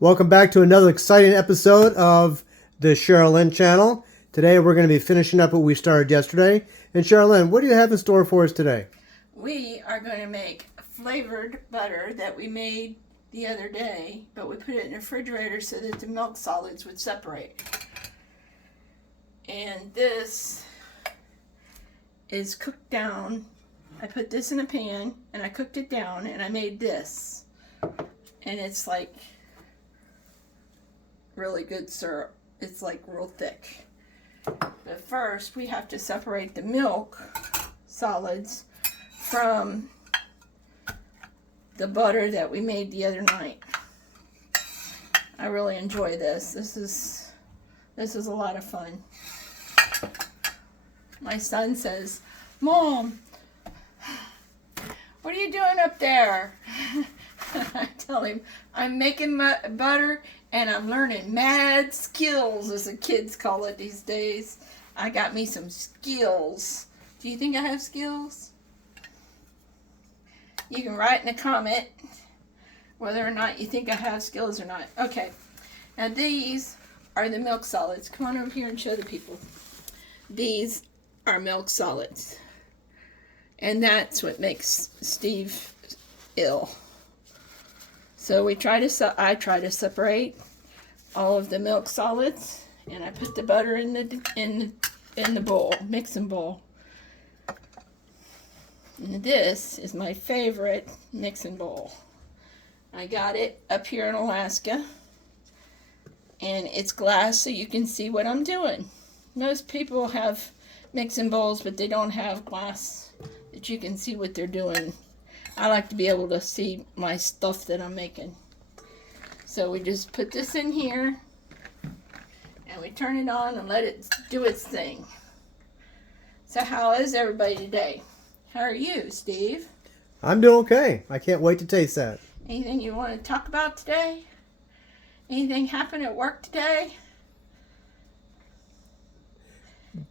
Welcome back to another exciting episode of the Cheryl Lynne channel. Today we're going to be finishing up what we started yesterday. And Cheryl Lynne, what do you have in store for us today? We are going to make flavored butter that we made the other day, but we put it in the refrigerator so that the milk solids would separate. And this is cooked down. I put this in a pan and I cooked it down and I made this. And it's like really good syrup. It's like real thick. But first we have to separate the milk solids from the butter that we made the other night. I really enjoy this. This is a lot of fun. My son says, "Mom, what are you doing up there?" I tell him, "I'm making my butter and I'm learning mad skills," as the kids call it these days. I got me some skills. Do you think I have skills? You can write in a comment whether or not you think I have skills or not. Okay, now these are the milk solids. Come on over here and show the people. These are milk solids. And that's what makes Steve ill. So I try to separate all of the milk solids, and I put the butter in the bowl, mixing bowl. And this is my favorite mixing bowl. I got it up here in Alaska, and it's glass so you can see what I'm doing. Most people have mixing bowls, but they don't have glass that you can see what they're doing. I like to be able to see my stuff that I'm making. So we just put this in here, and we turn it on and let it do its thing. So how is everybody today? How are you, Steve? I'm doing okay. I can't wait to taste that. Anything you want to talk about today? Anything happened at work today?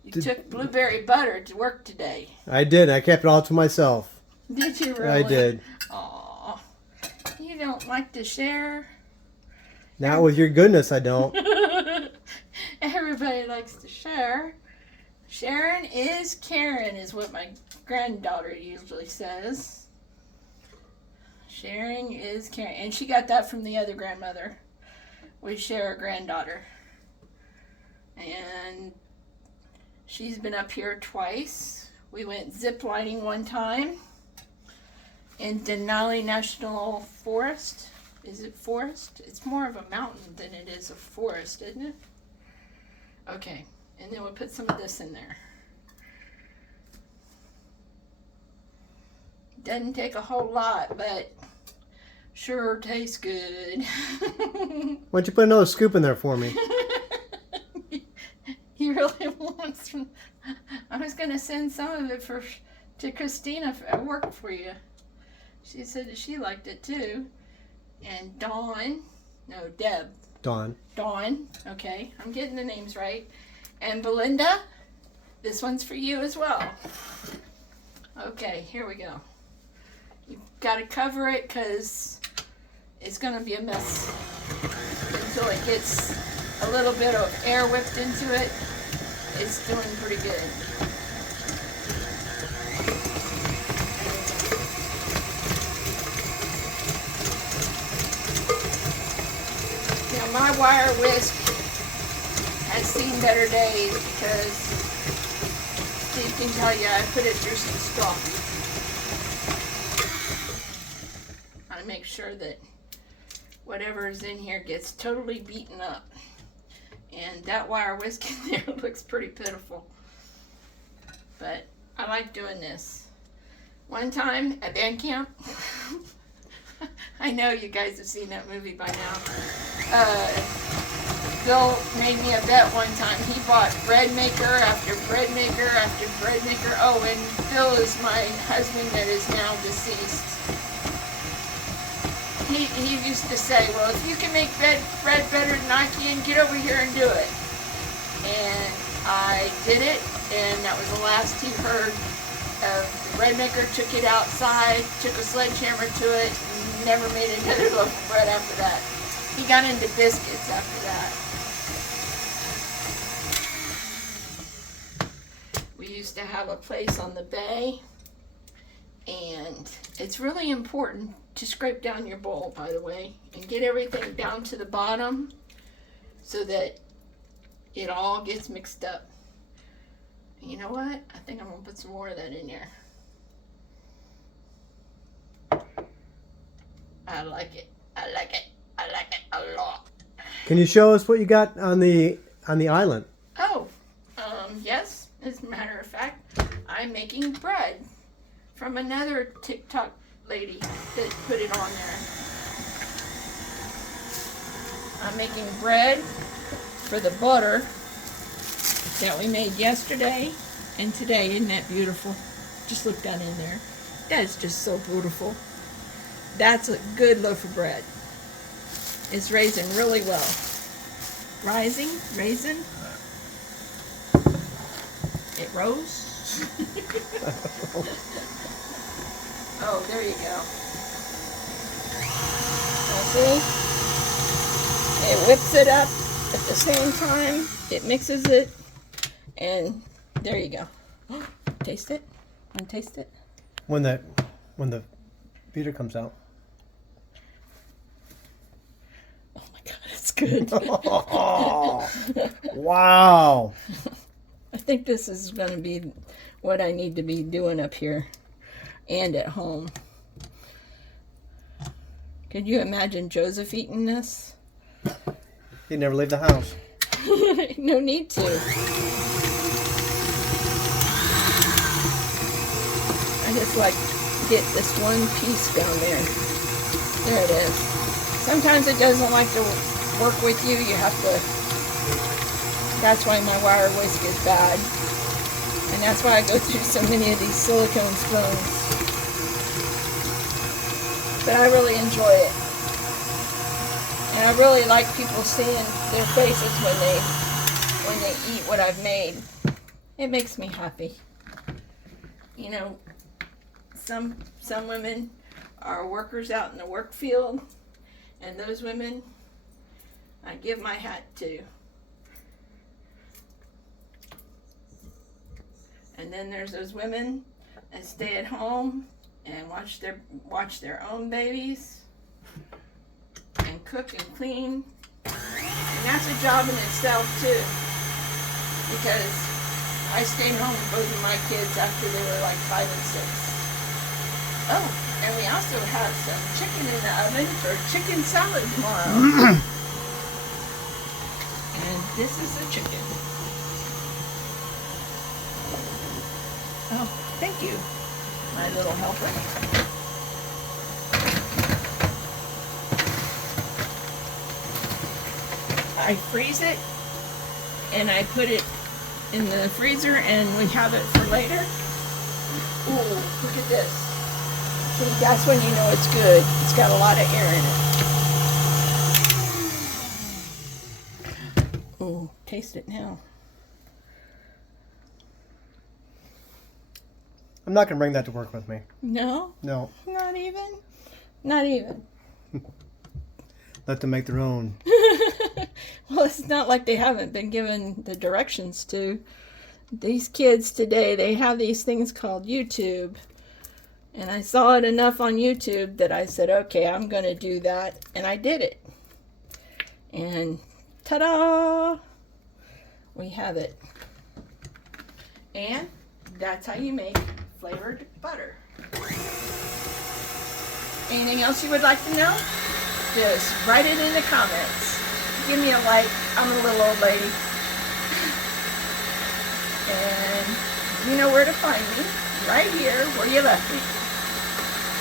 You took blueberry butter to work today. I did. I kept it all to myself. Did you really? I did. Aw. You don't like to share? Not with your goodness, I don't. Everybody likes to share. Sharon is Karen, is what my granddaughter usually says. Sharing is Karen. And she got that from the other grandmother. We share a granddaughter. And she's been up here twice. We went zip lining one time in Denali National Forest. Is it forest? It's more of a mountain than it is a forest, isn't it? Okay. And then we'll put some of this in there. Doesn't take a whole lot, but sure tastes good. Why don't you put another scoop in there for me? He really wants some. I was going to send some of it to Christina at work for you. She said that she liked it too. And Deb. Dawn. Okay, I'm getting the names right. And Belinda, this one's for you as well. Okay, here we go. You've got to cover it because it's going to be a mess until it gets a little bit of air whipped into it. It's doing pretty good. Now my wire whisk has seen better days because Steve can tell you I put it through some straw. I make sure that whatever is in here gets totally beaten up. And that wire whisk in there looks pretty pitiful. But I like doing this. One time at band camp, I know you guys have seen that movie by now. Bill made me a bet one time. He bought bread maker after bread maker after bread maker. Oh, and Bill is my husband that is now deceased. He used to say, well, if you can make bread better than I can, get over here and do it. And I did it, and that was the last he heard of the bread maker. Took it outside, took a sledgehammer to it, and never made another loaf of bread after that. He got into biscuits after that. We used to have a place on the bay, and it's really important to scrape down your bowl, by the way, and get everything down to the bottom so that it all gets mixed up. You know what? I think I'm going to put some more of that in there. I like it. I like it. I like it a lot. Can you show us what you got on the island? Oh, yes. As a matter of fact, I'm making bread from another TikTok lady that put it on there. I'm making bread for the butter that we made yesterday and today. Isn't that beautiful? Just look down in there. That is just so beautiful. That's a good loaf of bread. It's raising really well. Raisin. It rose. Oh, there you go. Now see? It whips it up at the same time. It mixes it. And there you go. Taste it? Want to taste it? When the beater comes out. Oh my God, it's good. Oh, wow. I think this is going to be what I need to be doing up here and at home. Could you imagine Joseph eating this? He'd never leave the house. No need to. I just like to get this one piece down there. There it is. Sometimes it doesn't like to work with you. You have to... That's why my wire whisk is bad. And that's why I go through so many of these silicone spoons. But I really enjoy it. And I really like people seeing their faces when they eat what I've made. It makes me happy. You know, some women are workers out in the work field, and those women I give my hat to. And then there's those women that stay at home and watch their own babies and cook and clean. And that's a job in itself too, because I stayed home with both of my kids after they were like 5 and 6. Oh, and we also have some chicken in the oven for chicken salad tomorrow. And this is the chicken. Oh, thank you, my little helper. I freeze it, and I put it in the freezer, and we have it for later. Ooh, look at this. See, that's when you know it's good. It's got a lot of air in it. Ooh, taste it now. I'm not going to bring that to work with me. No? No. Not even? Not even. Let them make their own. Well, it's not like they haven't been given the directions to. These kids today, they have these things called YouTube. And I saw it enough on YouTube that I said, okay, I'm going to do that. And I did it. And ta-da! We have it. And that's how you make flavored butter. Anything else you would like to know? Just write it in the comments. Give me a like. I'm a little old lady. And you know where to find me. Right here where you left me.